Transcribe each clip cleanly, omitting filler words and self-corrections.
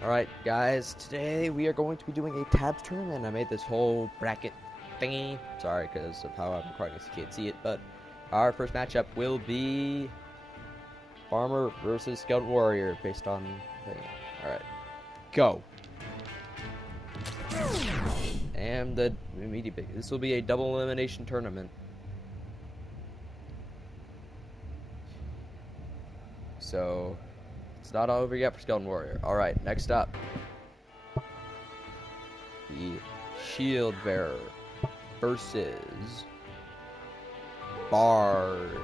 Alright, guys, today we are going to be doing a tabs tournament. I made this whole bracket thingy. Sorry, because of how I'm recording this, you can't see it, but our first matchup will be Farmer versus Scout Warrior, based on thingy. Alright, go. And the media big. This will be a double elimination tournament. So, it's not all over yet for Skeleton Warrior. Alright, next up. The Shield Bearer versus Bard.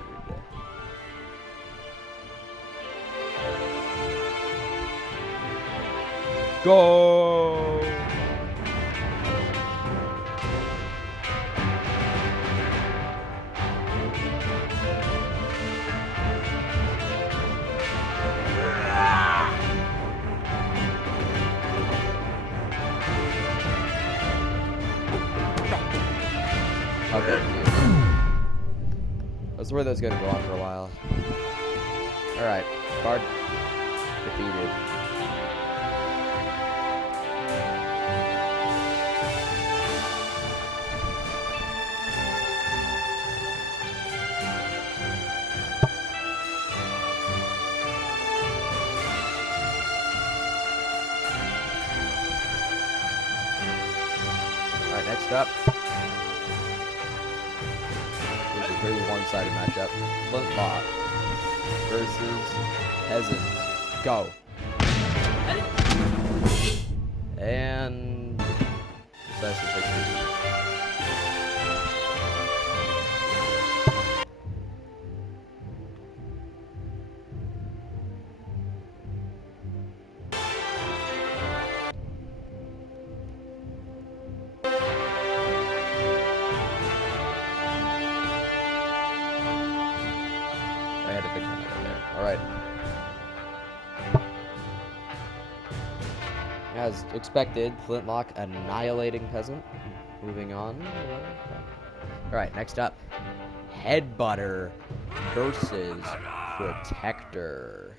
Go! Okay, that's where that's gonna go on for a while. Alright, Bard defeated. Alright, next up. This is a very one-sided matchup. Flintlock versus Peasants. Go. And decisive victory. I had to pick one over there. Alright. As expected, Flintlock annihilating Peasant. Moving on. Alright, next up. Headbutter versus Protector.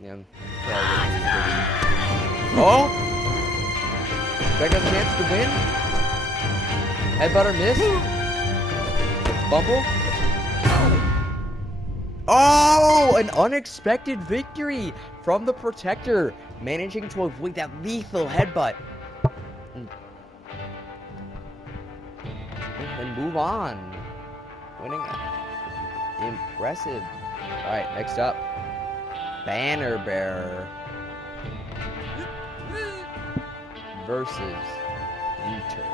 Yeah. Oh! Protector has a chance to win. Headbutter missed. Bumble. Oh, an unexpected victory from the Protector, managing to avoid that lethal headbutt. And move on. Winning. Impressive. Alright, next up. Banner Bearer versus Inter.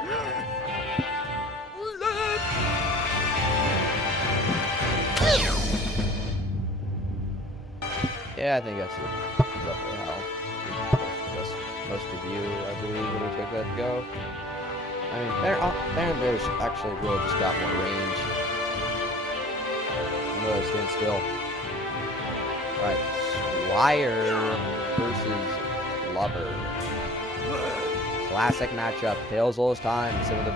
Yeah, I think that's roughly how most of you, I believe, would expect that to go. I mean, Banner Bear's actually really just got more range. I'm really stand still. Alright, Squire versus Clubber. Classic matchup. Tails all his time. Some of the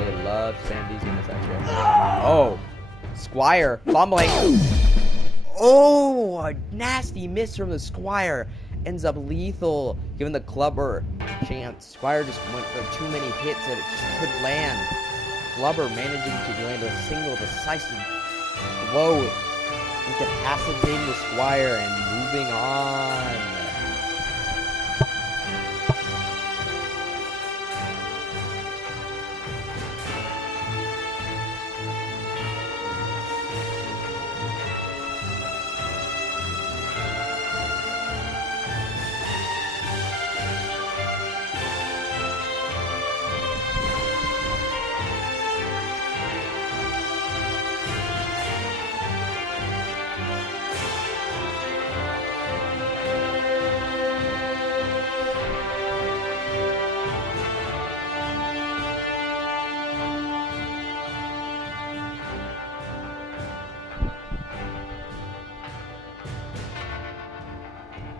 they love Sandy's in this matchup. Oh, Squire fumbling. Oh, a nasty miss from the Squire. Ends up lethal, giving the Clubber a chance. Squire just went for too many hits that it just couldn't land. Clubber managing to land a single decisive blow, incapacitating the Squire and moving on.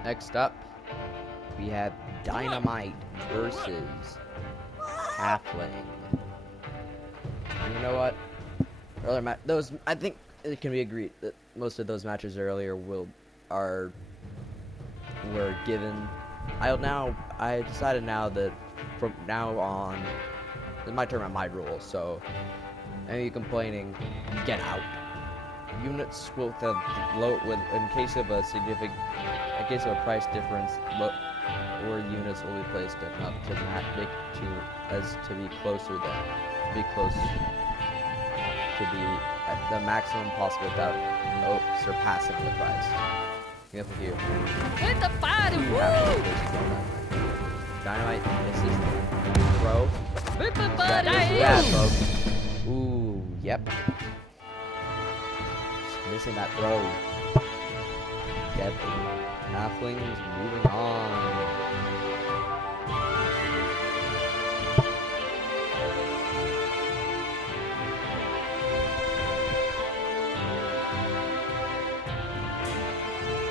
Next up, we have Dynamite versus Halfling. And you know what? Earlier, I think it can be agreed that most of those matches earlier were given. I decided now that from now on, it's my turn on my rules. So, any complaining, get out. Units with a in case of a price difference, lower units will be placed up to be closer to be at the maximum possible without surpassing the price. Example here. Hit the body! Woo! Dynamite misses the throw. Hit the That body! is bad, folks. Ooh, yep. Just missing that throw. Deadly. Halflings moving on.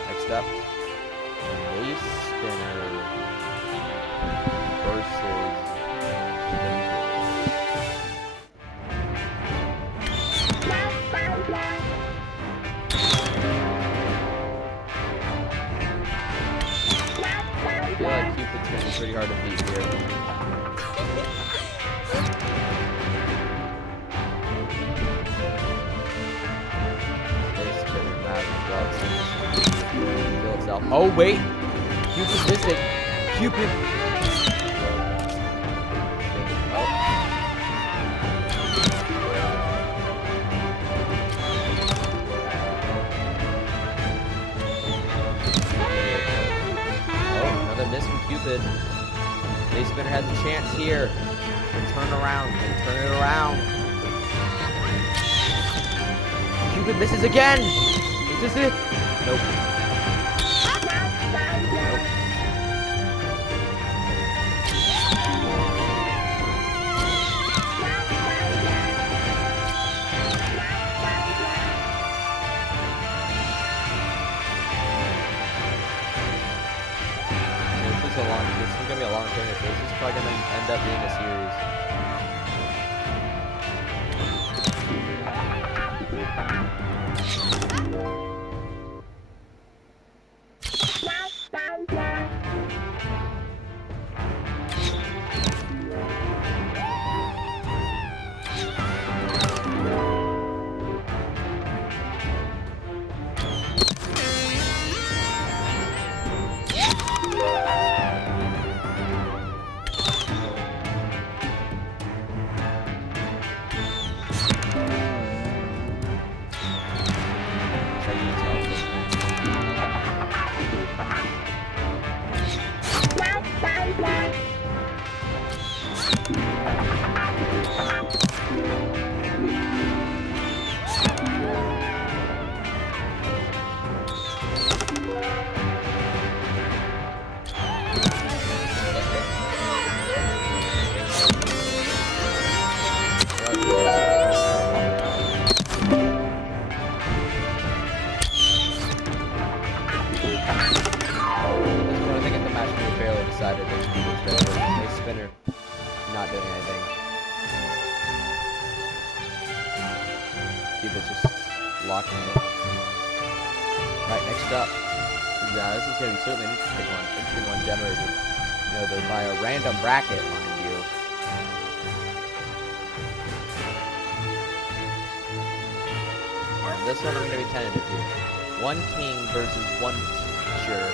Next up, Mace Spinner versus I feel like Cupid's gonna be pretty hard to beat here. Mace Spinner, Magic Gloves. Kill itself. Oh wait! Cupid missed it. Cupid. Oh, another miss from Cupid. Mace Spinner has a chance here. Turn around and turn it around. Cupid misses again. Is this it? Nope. This is gonna be a long tournament. This is probably gonna end up being a series. Decided that he was better. Mace Spinner not doing anything. Cupid's just locking it. Right, next up. This is going to be certainly an interesting one generated. You know, by a random bracket, mind you. This one I'm going to be tentative here. One king versus one teacher.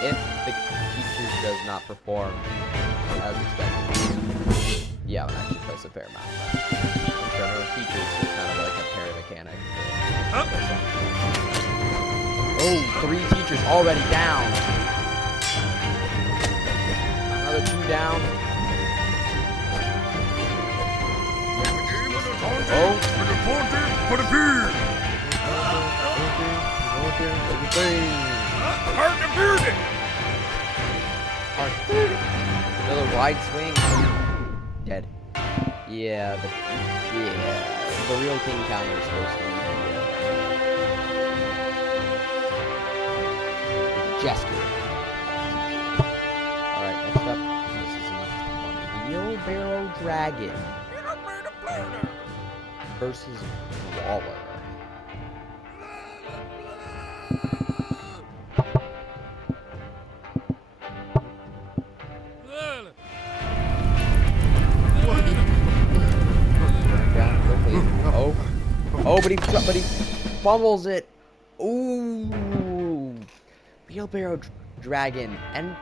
If the teacher does not perform as expected. Yeah, I would actually place a fair amount of that. I'm sure our teachers is kind of like a parry mechanic. Oh, 3 teachers already down. Another 2 down. Oh. Another wide swing. Dead. Yeah, the real king counter is supposed to be the gesture. Alright, next up, this is one wheelbarrow dragon versus Waller. but he fumbles it. Ooh, wheelbarrow dragon and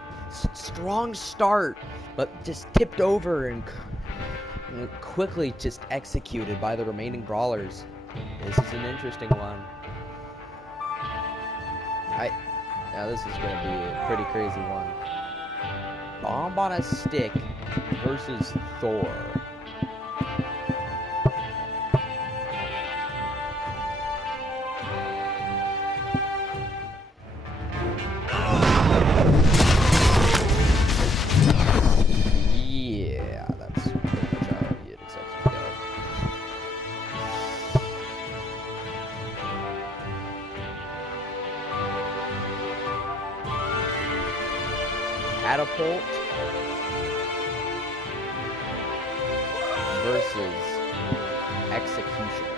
strong start, but just tipped over and quickly just executed by the remaining brawlers. This is an interesting one. Now this is gonna be a pretty crazy one. Bomb on a stick versus Thor. Yeah, that's pretty much how you'd expect it to go. Catapult versus Executioner.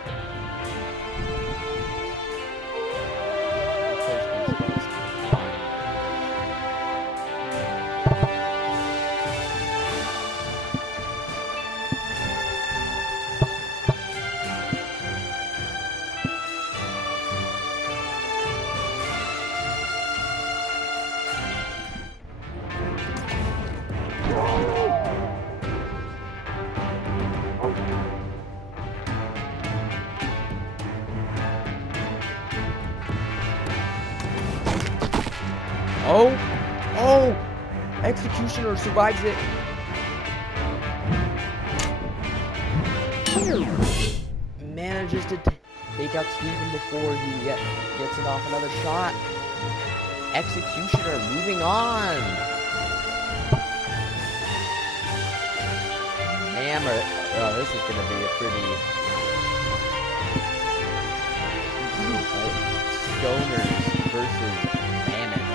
Oh! Executioner survives it. Manages to take out Steven before he gets it off another shot. Executioner moving on. Hammer. Oh, this is going to be a pretty... Stoners versus Mammoth.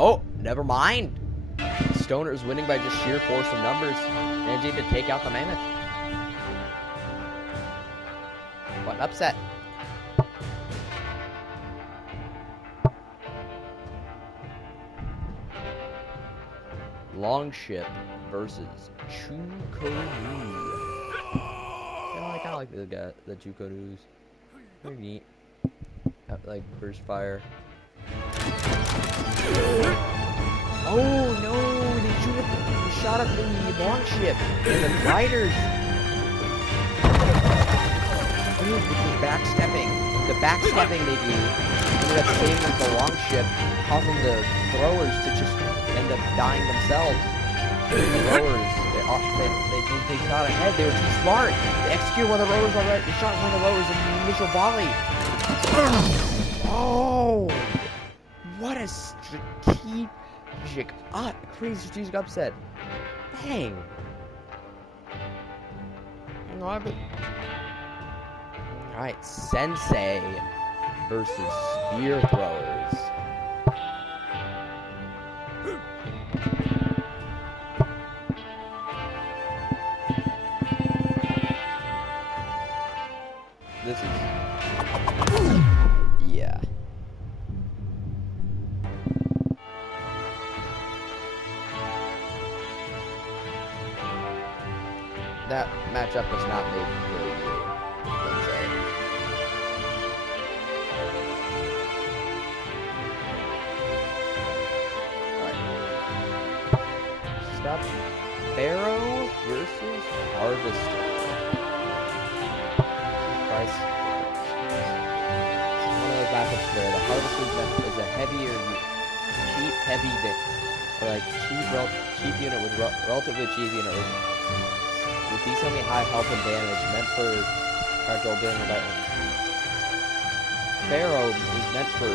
Oh, never mind. Stoner's winning by just sheer force of numbers, managing to take out the Mammoth. What an upset. Longship versus Chukoru. I kind of like the Chukorus. Pretty neat. Like burst fire. Oh no! They shot at the longship and the gliders. Dude, the backstepping they do ended up saving the longship, causing the throwers to just end up dying themselves. The rowers, they shot ahead. They were too smart. They executed one of the rowers already. They shot one of the rowers in the initial volley. Oh, what a strategic, crazy strategic upset. Dang. Alright, Sensei versus Spear Throwers. This is... yeah. That matchup was not made for you, let's say. Alright. Stop. Pharaoh versus Harvester. Price. It's one of those matchups where the Harvester is a heavier, cheap unit with relatively cheap unit with decently high health and damage, meant for casual dealing with items. Pharaoh is meant for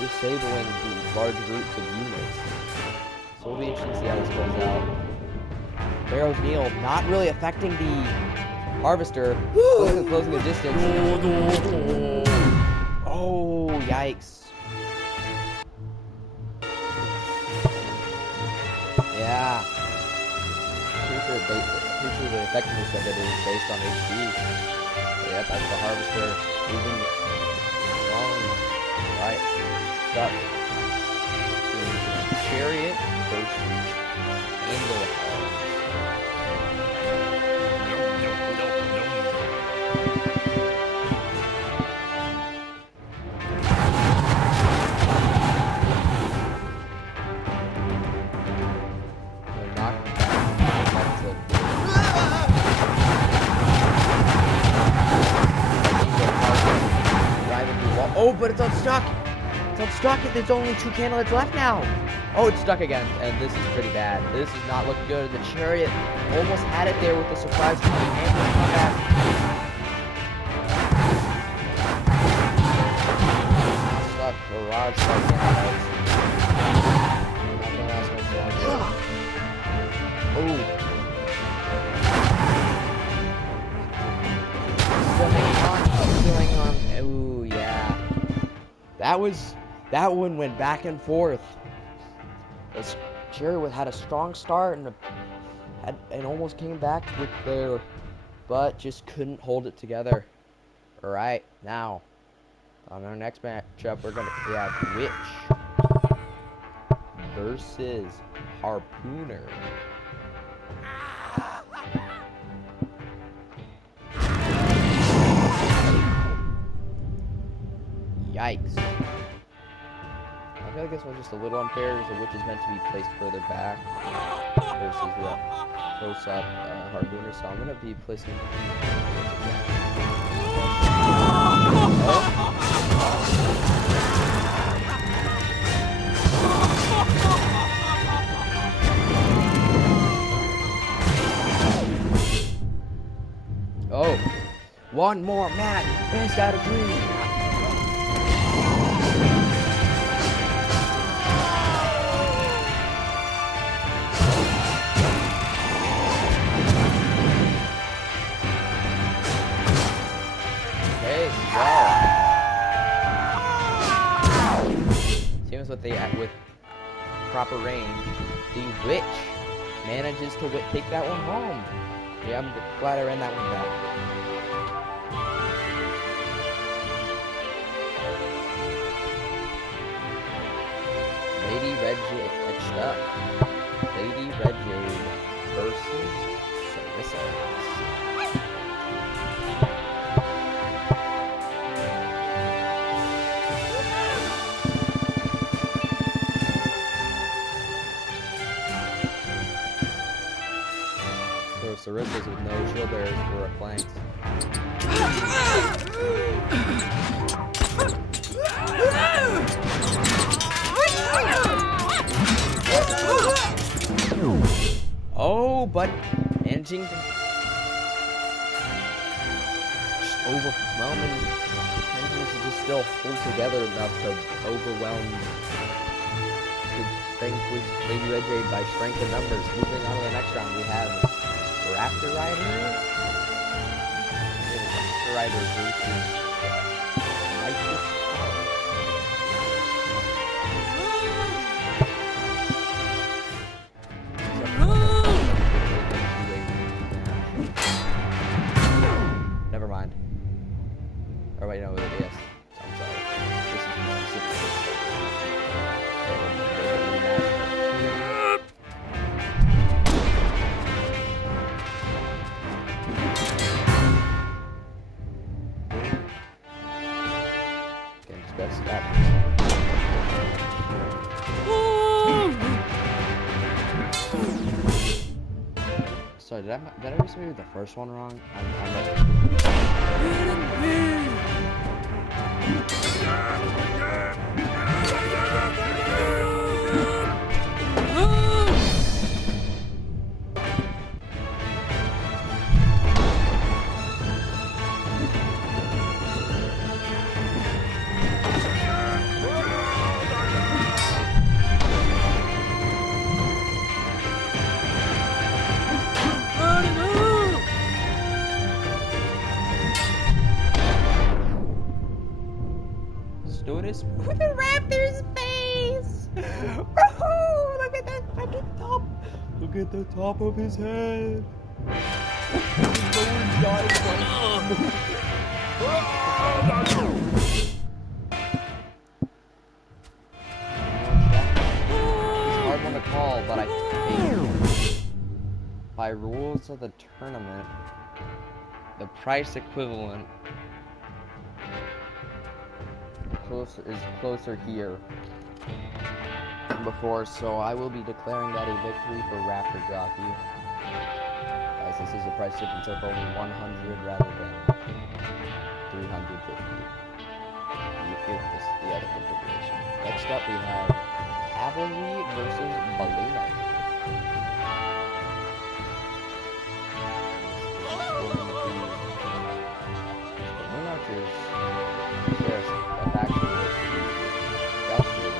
disabling large groups of units. So it'll be interesting to see how this plays out. Pharaoh's meal not really affecting the Harvester, closing the distance. Oh, yikes. Yeah. pretty sure the effectiveness of it is based on HP. Yep, that's the harvester moving strong. Right. Stop. Chariot versus Angel Halls. Oh, but it's unstuck! It's unstuck! There's only 2 candlelights left now! Oh, it's stuck again, and this is pretty bad. This is not looking good. The chariot almost had it there with the surprise comeback. Stuck, barrage stuck candlelights. Oh. Still on. Ooh, yeah. That one went back and forth. This chariot had a strong start and almost came back with their, but just couldn't hold it together. All right, now on our next matchup, we have Witch versus Harpooner. Yikes. I feel like this one's just a little unfair because the witch is meant to be placed further back versus the close-up Harpooner, so I'm going to be placing the witch back. Oh, one more match, best out of 3. With proper range, the witch manages to take that one home. Yeah, I'm glad I ran that one back. Lady Red Jade, next up. Lady Red Jade versus Sarissa. Sarissa's with no shield bearers for a flanks. Oh, but managing to just overwhelming, managing to just still hold together enough to overwhelm the vanquish Lady Red Jade by strength in numbers. Moving on to the next round, we have Raptor Rider? Raptor Rider versus Righteous Power. Never mind. Or wait, no, yes. I'm sorry. This is specific. Sorry, did I just read the first one wrong? Stewardess with a raptor's face! Oh, look at that fucking top! The Look at the top of his head. Hard one to call, but I think by rules of the tournament, the price equivalent is closer here than before, so I will be declaring that a victory for Raptor Jockey. Guys, this is the price difference of only 100 rather than 350. If this the other configuration. Next up, we have Cavalry versus Balloon Archer. Balloon Archers shares a faction with the Duster,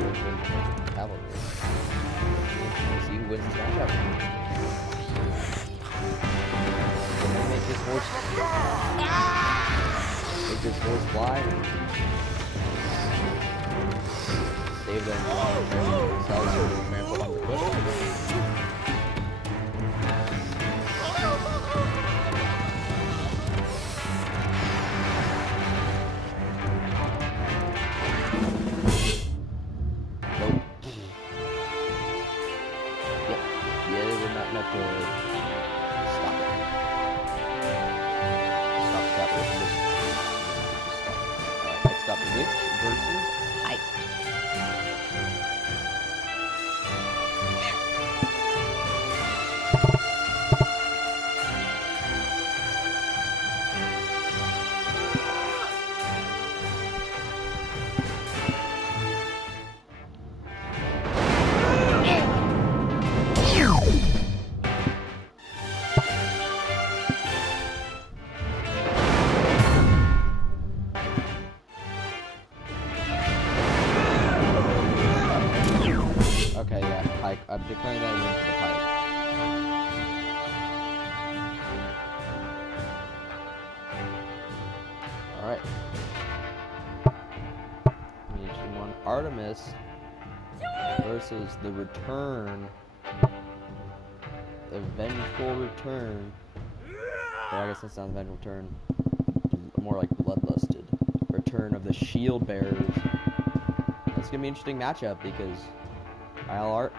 which is a Cavalry. Let's see who wins this matchup. Make this horse fly. Save them from themselves or trample underfoot. Nope. Yep. Yeah, they were not enough to stop it. Stop that with this. Next up, Witch versus Ike. Okay, yeah, Pike. I'm declaring that a win for the Pike. Alright. Interesting one. Artemis versus the return. The vengeful return. Well, I guess that's not the vengeful return. More like bloodlusted. Return of the Shield Bearers. That's gonna be an interesting matchup because ILR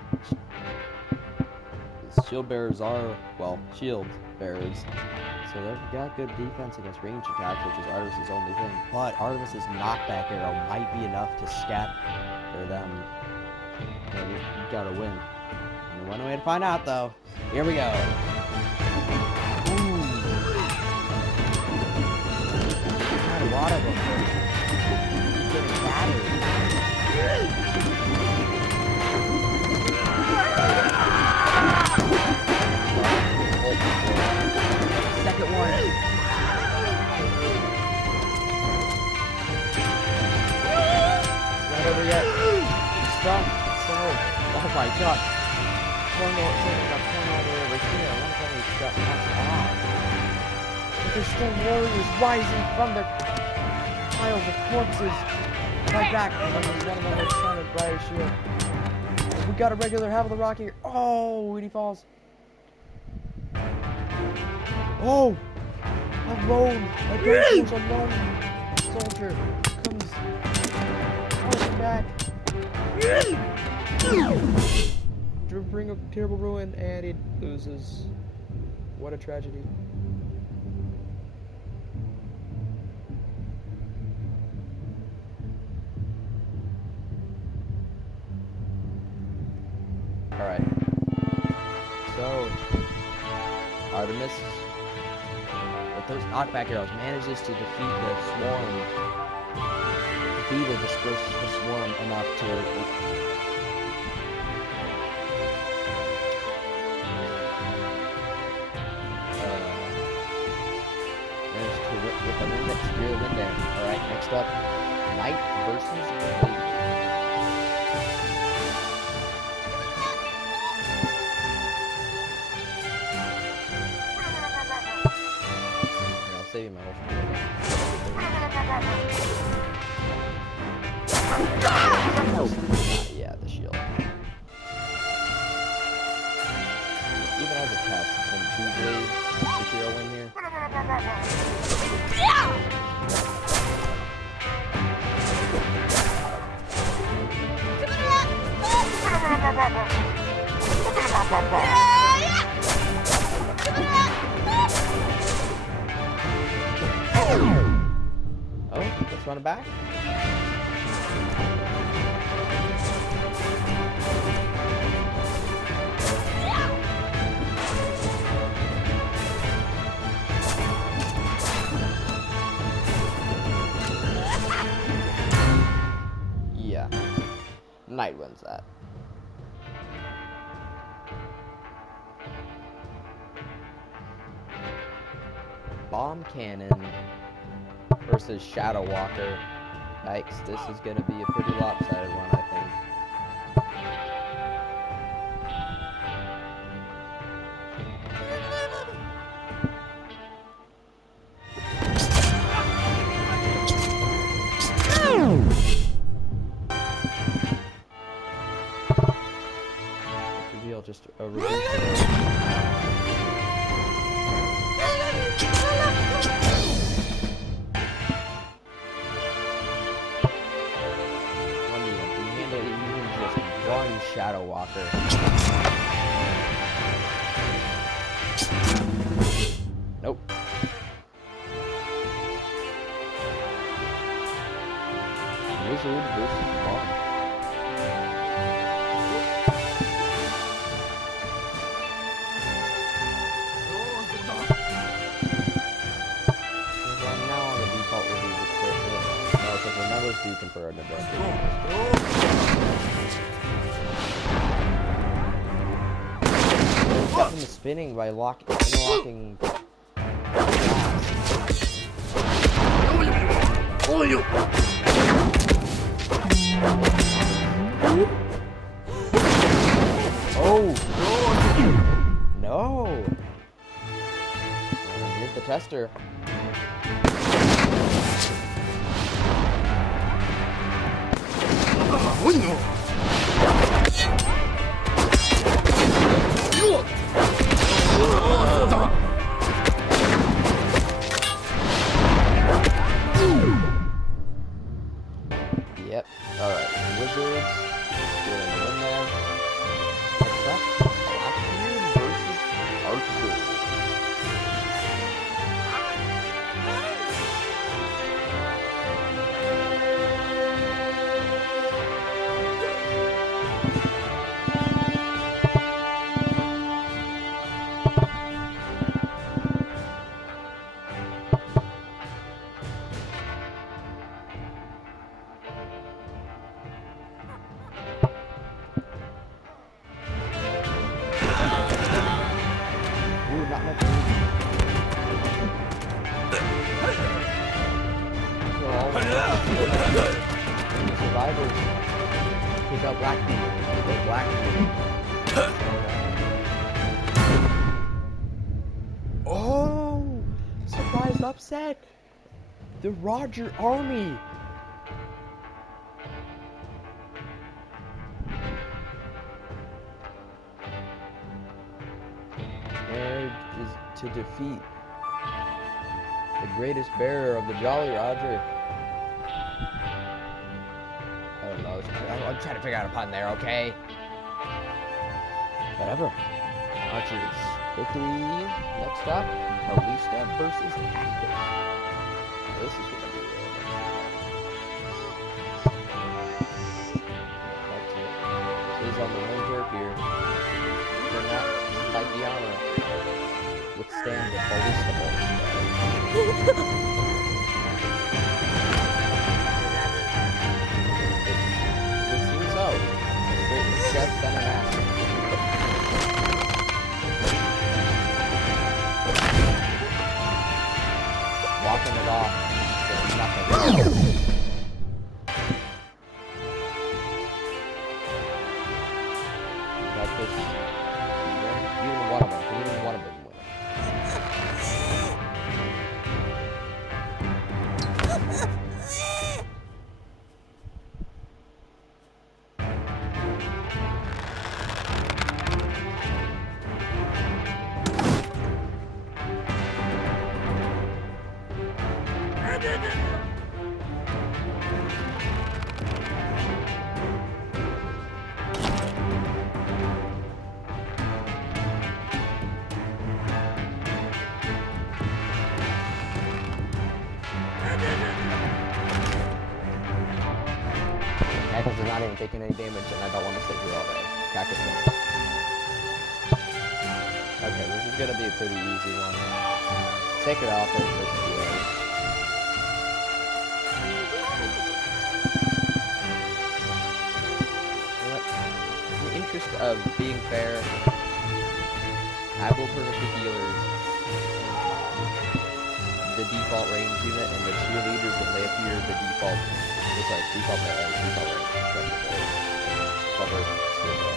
shield bearers are, well, shield bearers, so they've got good defense against range attacks, which is Artemis' only thing. But Artemis' knockback arrow might be enough to scatter them. And you gotta win. Only one way to find out, though. Here we go. Ooh. Got a lot of them. Getting battered. Second one. Not over yet. He's stuck. So, oh my god. Torn all the way over here. One time he got knocked off. But there's still warriors rising from the piles of corpses. Right back. And then there's one of them with Shattered Briar Shield. We got a regular half of the rock here. Oh, and he falls. Oh! Alone! My grandfather's alone! Soldier comes falling back. To bring a terrible ruin, and he loses. What a tragedy. Alright. So, Artemis, with those knockback arrows, manages to defeat the swarm. Defeat or disperse the swarm enough to manage to with the wind that secure the wind there. Alright, next up, Knight versus Blade. Saving my whole yeah, the shield. then two blades to secure a win here. Oh, let's run it back. Yeah. Knight wins that. Bomb Cannon versus Shadow Walker. Yikes, this is going to be a pretty lopsided one, I think. Reveal just a reduce. Shadow Walker. Nope. Wizard versus Bomb. Now on the default will be the crystal. No, because remember to confer an advantage. Stopping the spinning by interlocking. Oh no! And here's the tester. Yep. Alright. Wizards. Doing a win there. Next up, Blackbeard versus Archer. Ooh, not much movement. So all the survivors pick up Blackbeard. Oh! Surprise upset! The Roger Army! There is to defeat the greatest bearer of the Jolly Roger. I don't know. I'm trying to figure out a pun there, okay? Whatever. Archer's victory. Next up, Kalista versus Cactus. This is gonna be really nice. Is on the lone turf here. They're not like the armor. Withstand the Kalista bolt. It seems so. It's just done an ass. Walking it off. There's nothing. Like this. Even one of them win. Cactus is not even taking any damage, and I don't want to sit here all day. Cactus wins. Okay, this is gonna be a pretty easy one. Sacred Offense versus healers. You know what? In the interest of being fair, I will put the healers, the default range unit, and the cheerleaders when they appear the default. It's like default range. Cover spiritual.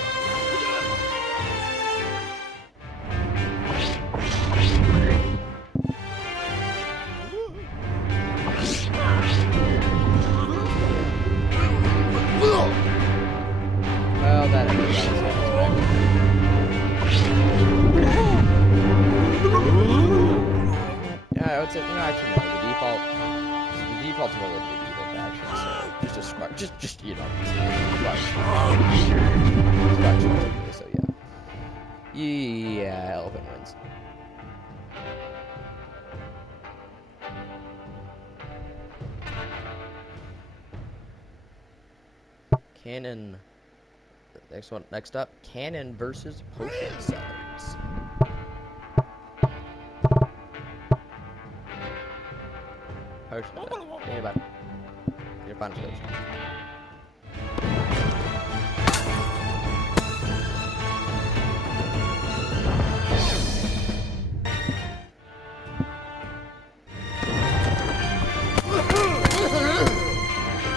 Well, that is yeah, I would say, no, actually, no. The default's more like the evil faction, so just a squad, just, you know, squad, so yeah. Yeah, Elephant wins. Cannon. Next up, Cannon versus Potion Sellers. Potion. Anybody? Your final stage.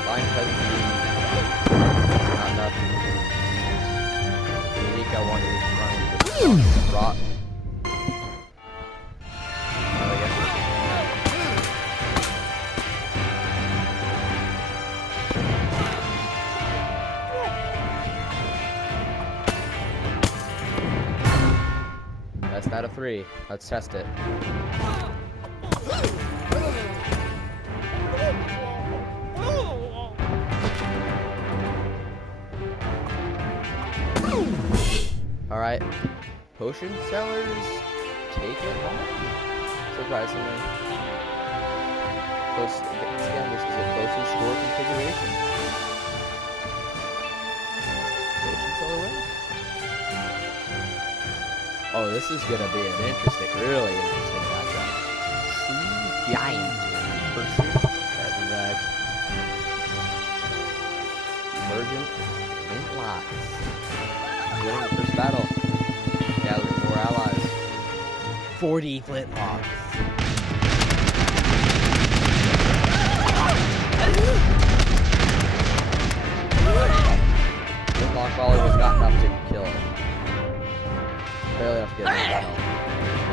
Fine peasantry. Not enough. Unique, I wanted to run rot. Best out of 3. Let's test it. Alright. Potion sellers take it home. Surprisingly. Close, again, this is a closest score configuration. Potion seller wins. Oh, this is gonna be an interesting, really interesting matchup. Tree Giant versus Bedrock. Emergent Flintlocks. Winning the first battle. Gathering more allies. 40 Flintlocks. Flintlock volley was not enough to kill him. Barely enough to get him to hell.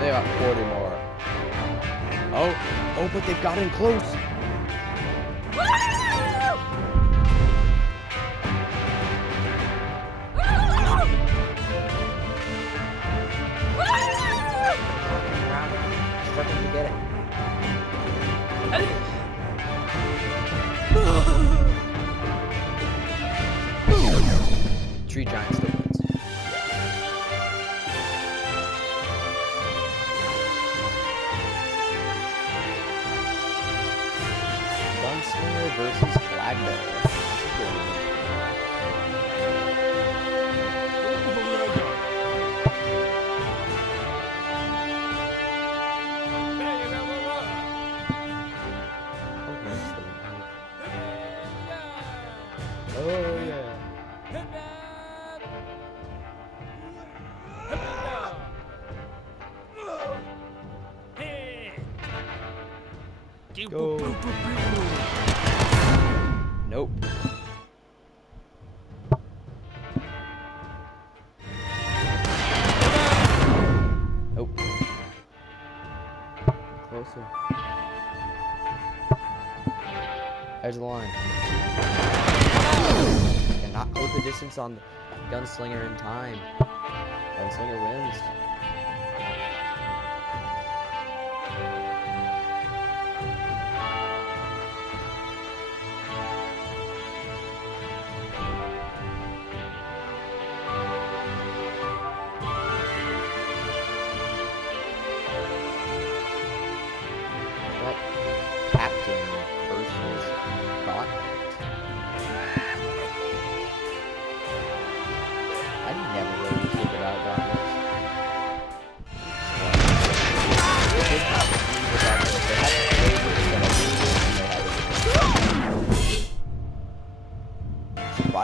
They got 40 more. Oh, but they've got in close. Struggling to get it. Tree Giant still wins. Gunslinger versus Flag Bearer. This is good. Oh yeah. Go. Nope. Nope. Closer. Edge of the line. Cannot close the distance on Gunslinger in time. Gunslinger wins.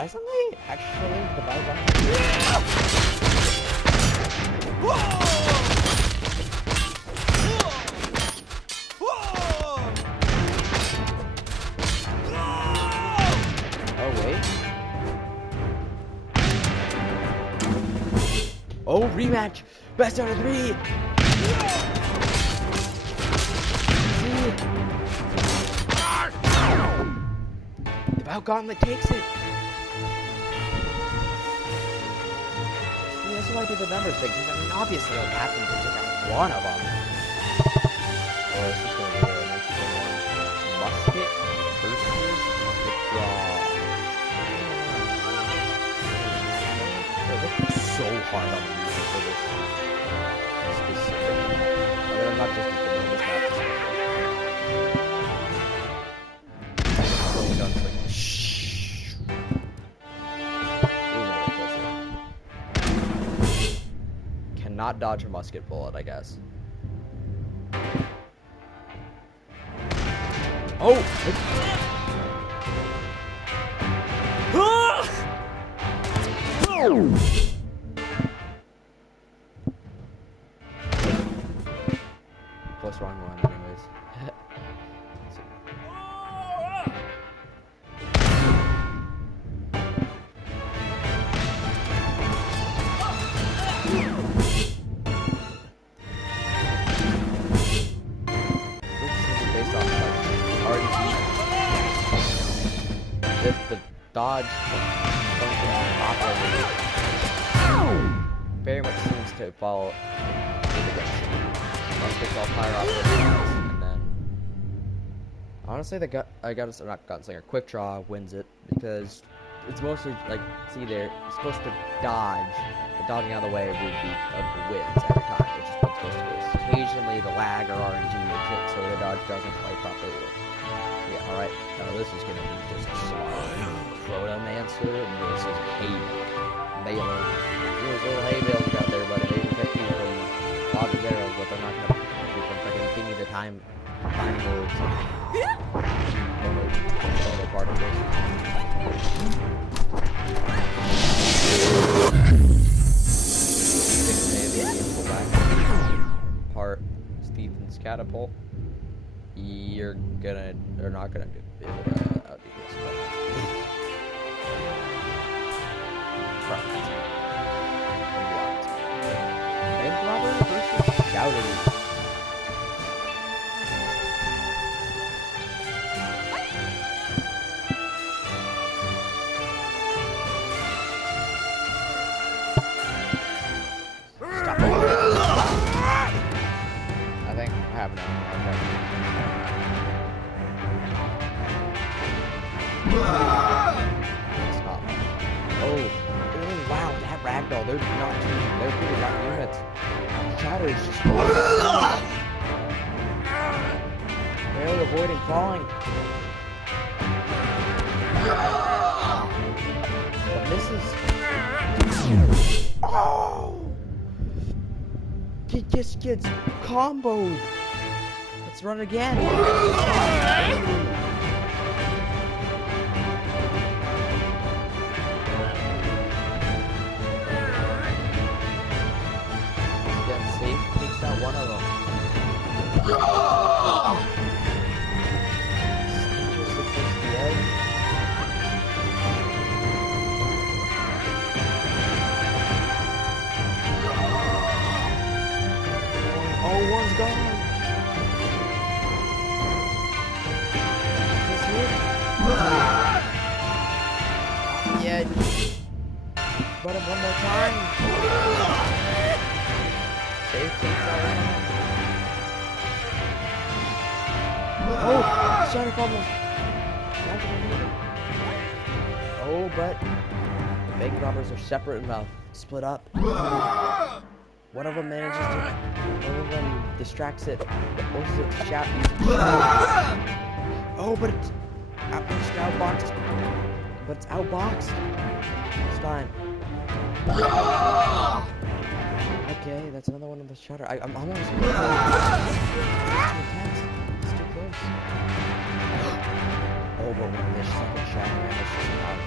surprisingly, actually, the vibe. Oh wait. Oh, rematch! Best out of 3! The Bout Gauntlet takes it! See, that's why I do the numbers thing, because I mean, obviously I'll have to take out one of them. Or it's just gonna be a musket versus the draw. They look so hard on the music for this specific. I mean, I'm not just doing this map. Rolling guns like shh. Cannot dodge a musket bullet, I guess. Oh! Plus wrong one, anyways. Based off like RNG, the dodge function properly very much seems to follow the muskets all fire off and then honestly not gunslinger, quick draw wins it because it's mostly like see there it's supposed to dodge, but dodging out of the way would be wins every time, which is what's supposed to do. Occasionally the lag or RNG makes it so the dodge doesn't play properly. Yeah, alright. Now this is gonna be just a Chronomancer versus hay baler. There's little hay balers out there, buddy. They protect you from logging arrows, but they're not gonna keep from freaking give you the time moves. Photo particles. Part Stephen's catapult. You're gonna or not gonna be able to outdo this. Bank robber versus shouting. I think I have no. Stop. Oh, wow, that ragdoll, they're not teaming, they're pretty rock units. Shatter is just barely avoiding falling. But misses. Oh! He just gets comboed. Let's run again. Takes out one of them. Oh, one's gone. Is it? Yeah. But one more time. Save takes out one. Oh, Shadow Fumble. Oh, but the bank robbers are separate enough. Split up. One of them manages to. One of them distracts it. Forces it to shout. Oh, but it's outboxed. But it's outboxed. It's fine. Okay, that's another one of the shutter. I'm almost. It's too intense. It's too close. Oh, but when this second shatter, it's just out.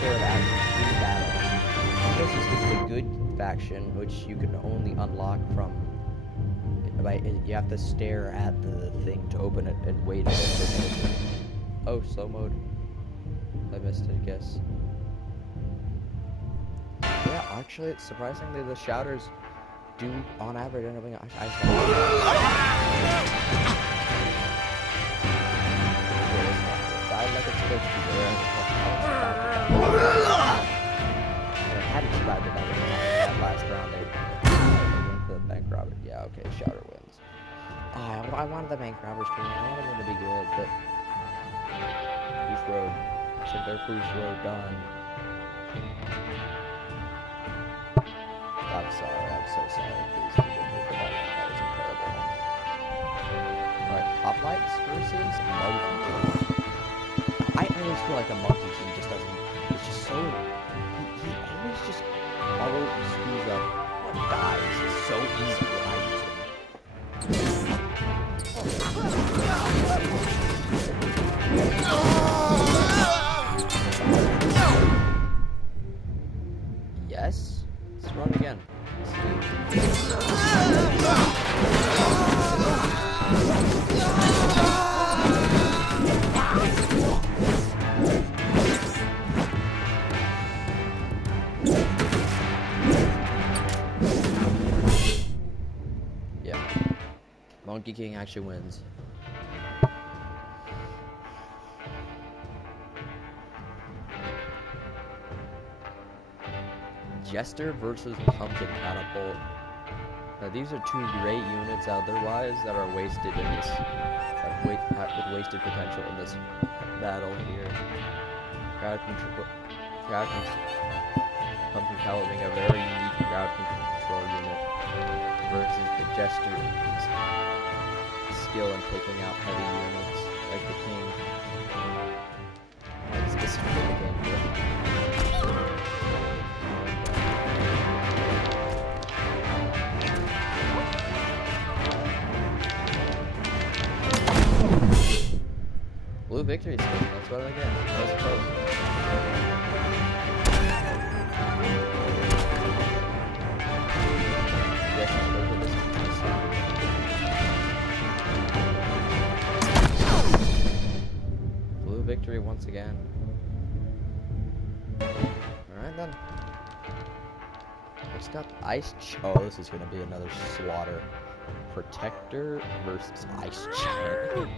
Stare of Action in battle. This is the good faction, which you can only unlock from. You have to stare at the thing to open it and wait a bit. Oh, slow mode. I missed it, I guess. Yeah, actually, it's surprisingly the shouters do, on average, end up being. Died like it's supposed to be there. And I hadn't survived it that last round. They went for the bank robber. Yeah, okay, shouter wins. I wanted the bank robbers to win. I wanted them to be good, but Bruce Road. So they're Bruce Road done. I'm sorry. I'm so sorry. Please forgive me for that one. That was a terrible one. Alright, Hoplites versus Monkey King. I always feel like the Monkey King just doesn't. It's just so. He always just screws up and dies so easily when I use him. Yes? Let's run again. Yeah. Monkey King actually wins. Jester versus Pumpkin Catapult. Now these are two great units otherwise that are wasted in this, with wasted potential in this battle here. Pumpkin Catapult being a very unique crowd control unit versus the Jester's skill in taking out heavy units like the King. Like specifically the King. Blue victory skin, that's what I get. That was close. Yes, let's go for this. Blue victory once again. Alright then. Next up, oh, this is gonna be another slaughter. Protector versus Ice Giant.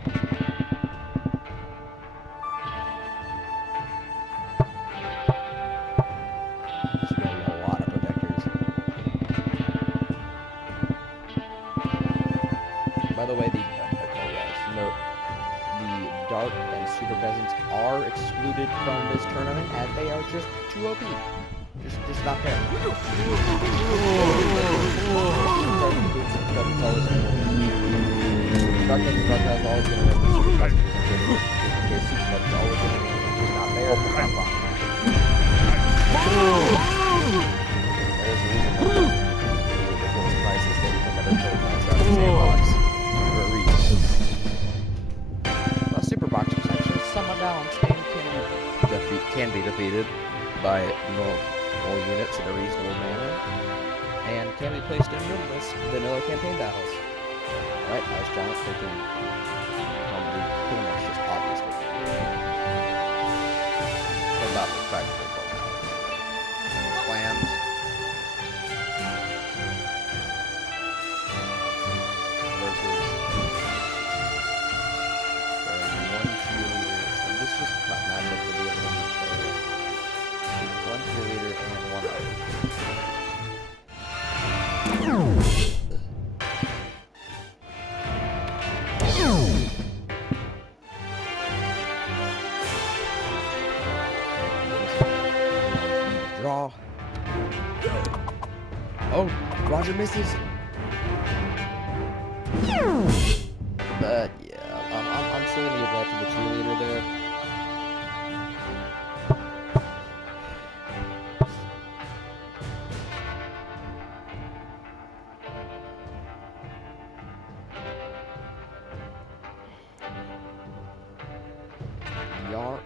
By the way, note, the Dark and Super Peasants are excluded from this tournament as they are just too OP. Just not fair. Dark and Dark has always been a win. Super Peasants is Super Peasants always been a win. It's not fair. It's not fun. There's a reason for ridiculous prices that you can never kill points out of the sandbox. Super Box is actually somewhat balanced and can be defeated by normal units in a reasonable manner, and can be placed in numerous vanilla campaign battles. Alright, Ice Giant taking pretty much just obvious victory. About the practical point. Clams. Draw. Oh, Roger misses. But yeah, I'm still gonna give that to the cheerleader there.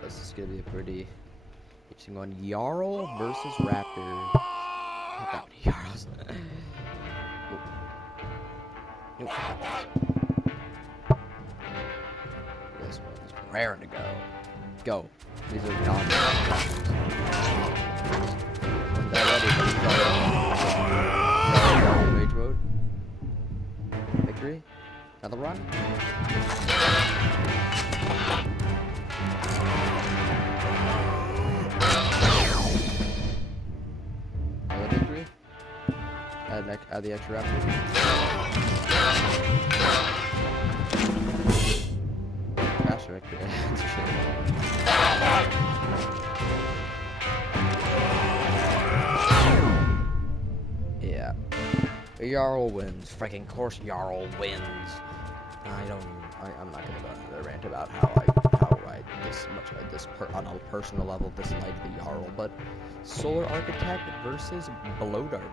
This is gonna be a pretty Focusing on Jarl versus Raptors. About Jarls. This one's raring to go. Go. These are non-Raptors. Rage mode. Victory. Another run. Another victory. Add the extra raptor. Faster victory. That's a shame. Yeah. Jarl wins. Freaking course Jarl wins. I'm not gonna go into the rant about how I on a personal level dislike the Jarl, but Solar Architect versus Blow Darters.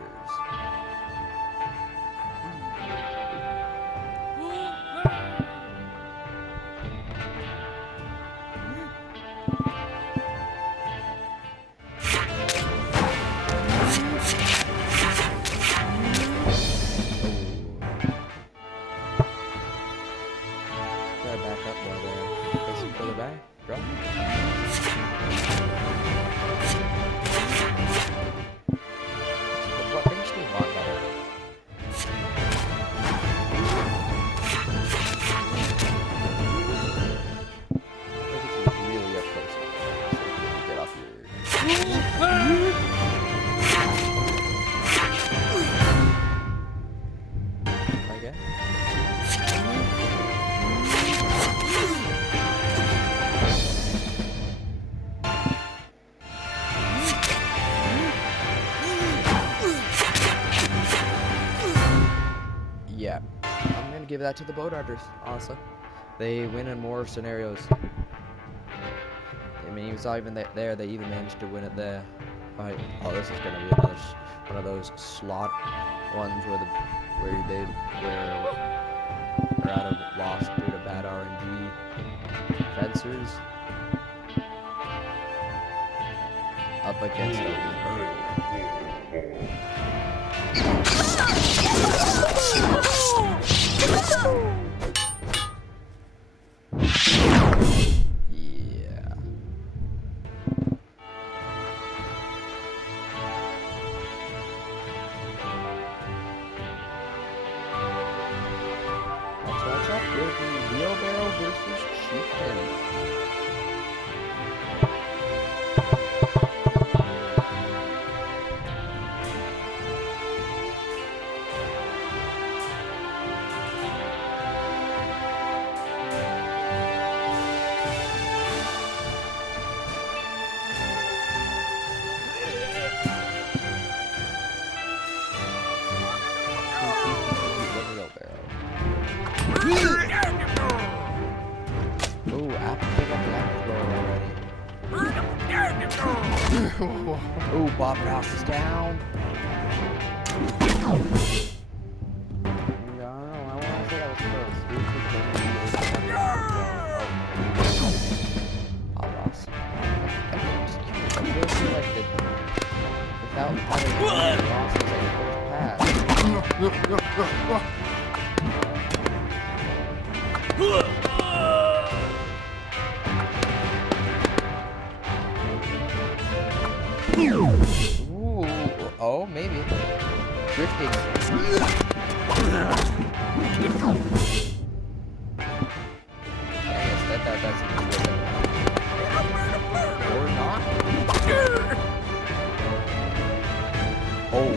Back up more there. Place it further back. Drop. What things do you want better? I think it's really up close. So you get off your... Okay. Yeah, I'm gonna give that to the Blow Darters, honestly. They win in more scenarios. I mean, he was not even there. They even managed to win it there. Alright. Oh, this is gonna be another one of those slot ones where they're out of lost due to bad RNG. Fencers up against the yeah. Next matchup will be Wheelbarrow versus Chieftain. Ooh, Apple pick up the Apple thrower already. Ooh, Bob Ross is down. I don't know, I want to say that was close. Bob Ross. I really feel like without having Ross was like the first pass. Ooh, oh, maybe. Drifting. I guess that's good. Or not. Oh.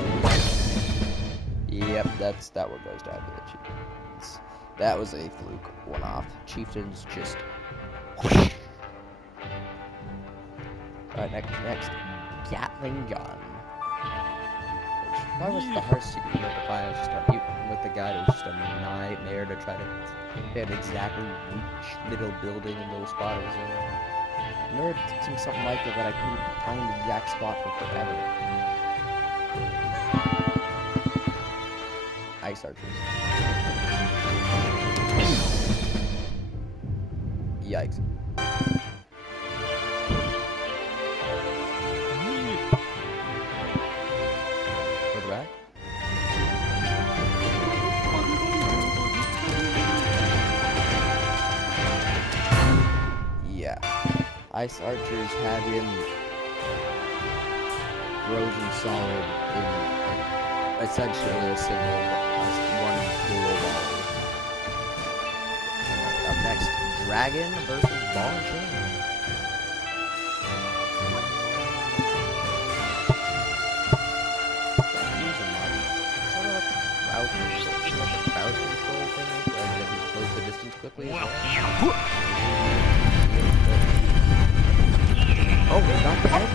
Yep, that one goes down to the Chieftains. That was a fluke one-off. Chieftains just... Alright, next. Gatling gun. Why was the hardest secret with the fire just with the guy? It was just a nightmare to try to hit exactly which little building and little spot it was in. I remember doing something like it, but I couldn't find the exact spot for forever. Ice archers. Yikes. Ice Archers have him frozen solid in essentially a single one dual ball. Up next, Dragon versus Ball and Chain. Crowd control thing, that he close the distance quickly. Oh, not dead?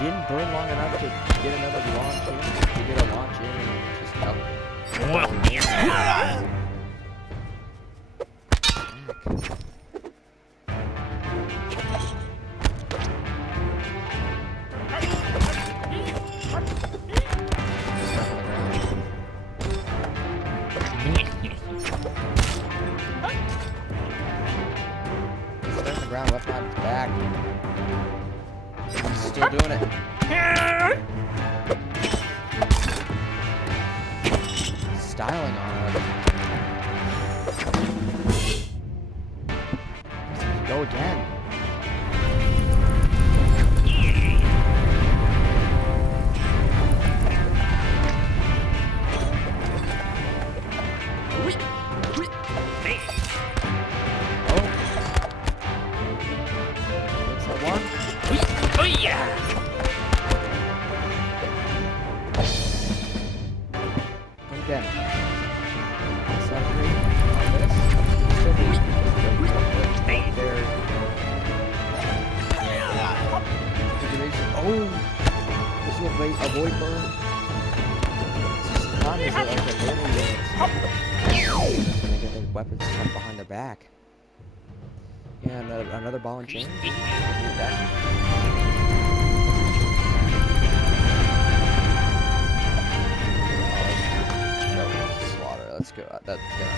Didn't burn long enough to get another launch in, to get a launch in and just help. Ground left on his back. He's still doing it. Styling on him. He's gonna go again. Again. Separate on this. Still be there. Configuration. Oh! This will avoid burn. This time is like a little unit. They get their weapons stuck behind their back. Yeah, another ball and chain. Let's go. That's gonna.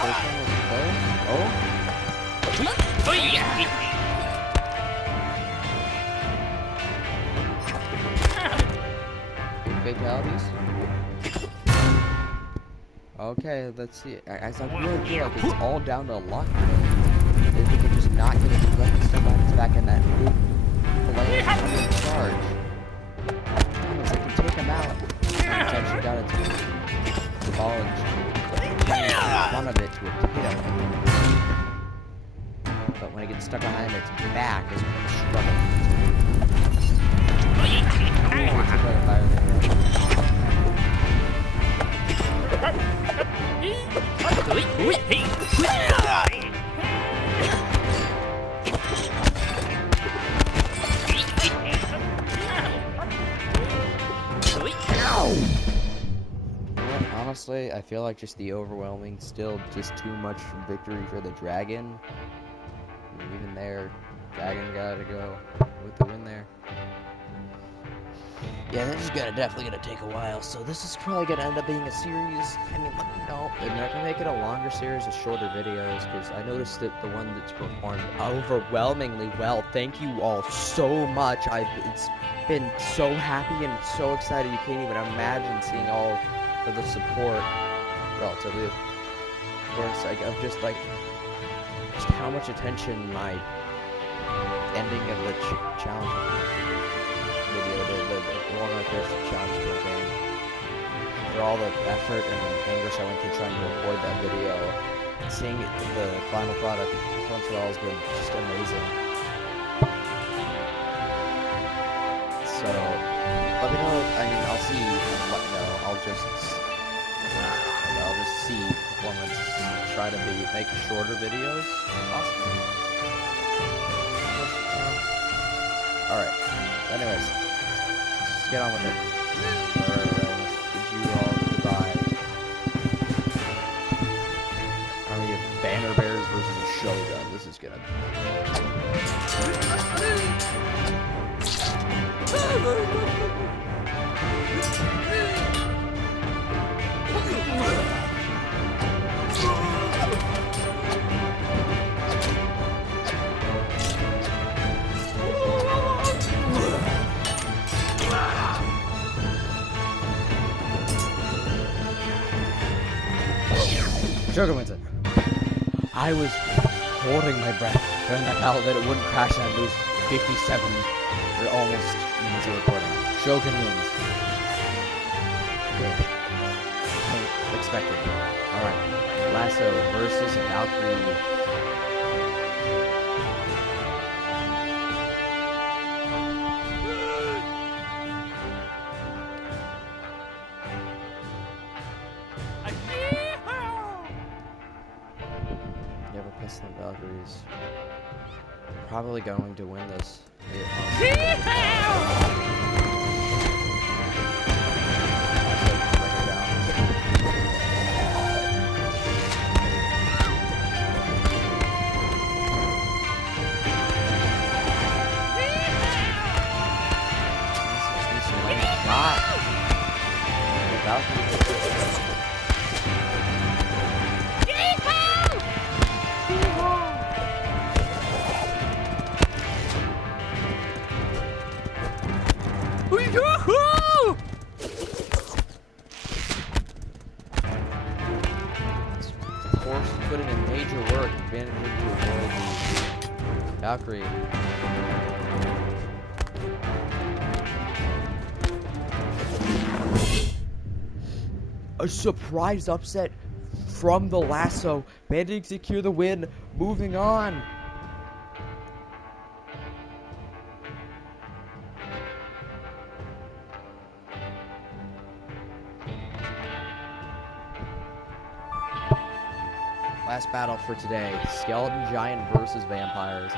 First one was close. Oh. Oh yeah. Big fatalities. Okay, let's see. I really feel like it's all down to luck. If he can just not get his weapon stuff on his back in that big flame charge. Almost like you take him out. It's actually got its ball and in front of it to hit him. But when it gets stuck behind its back is when it's struggling. Ooh, it's a better fire there. Honestly, I feel like just the overwhelming, still just too much victory for the Dragon. Even there, Dragon gotta go with the win there. Yeah, this is definitely gonna take a while, so this is probably gonna end up being a series. I mean, let me know. I'm not gonna make it a longer series with shorter videos, because I noticed that the one that's performed overwhelmingly well. Thank you all so much. It's been so happy and so excited. You can't even imagine seeing all of the support, relatively, of course, of just how much attention my ending of the challenge video, the one of my first challenge campaign, for all the effort and anguish I went through trying to record that video, seeing the final product once for all has been just amazing. So, let me know. I mean, I'll see. I'll just see performance. Try to make shorter videos, possibly. Alright. Anyways, let's get on with it. Alright, bid you all goodbye. Army of Banner Bears versus a Shogun. This is gonna. Shogun wins it. I was holding my breath during that battle that it wouldn't crash and I'd lose 57 or almost minutes of recording. Shogun wins. Good. I expected. Alright. Lasso versus Valkyrie. Never pissed on Valkyries. Probably going to win this. Horse put in a major work, managing to avoid the Valkyrie. A surprise upset from the Lasso. Bandit secure the win. Moving on. Last battle for today, Skeleton Giant versus Vampires.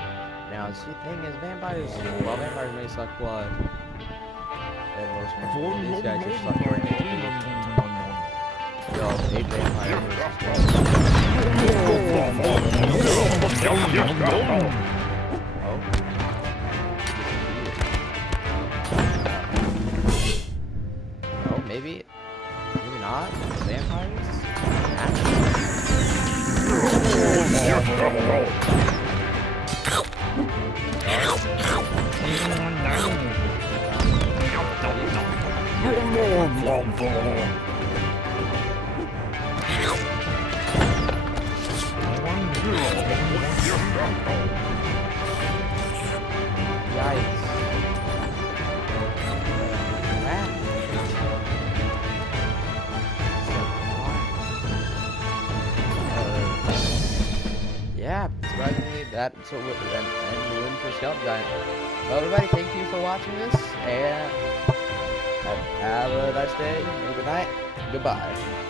Now, the thing is, vampires may suck blood. And most people, these guys just suck brain HP. Yo, 8 vampires Oh, maybe not. Vampires? Yeah, surprisingly, that's what would end the win for Skeleton Giant. Well, everybody, thank you for watching this, and have a nice day, and good night, goodbye.